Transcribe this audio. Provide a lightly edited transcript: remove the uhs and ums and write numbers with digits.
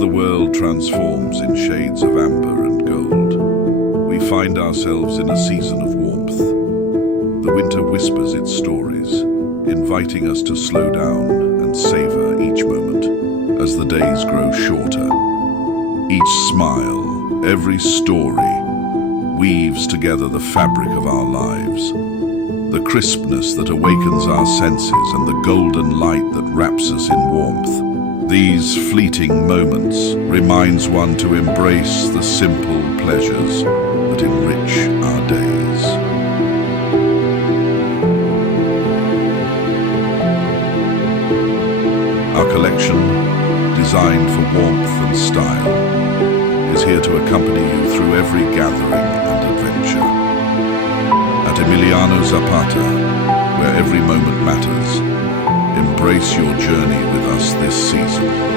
the world transforms in shades of amber and gold, we find ourselves in a season of warmth. The winter whispers its stories, inviting us to slow down and savor each moment as the days grow shorter. Each smile, every story, weaves together the fabric of our lives. The crispness that awakens our senses and the golden light that wraps us in warmth. These fleeting moments reminds one to embrace the simple pleasures that enrich our days. Our collection, designed for warmth and style, is here to accompany you through every gathering and adventure. At Emiliano Zapata, where every moment matters, embrace your journey with us this season.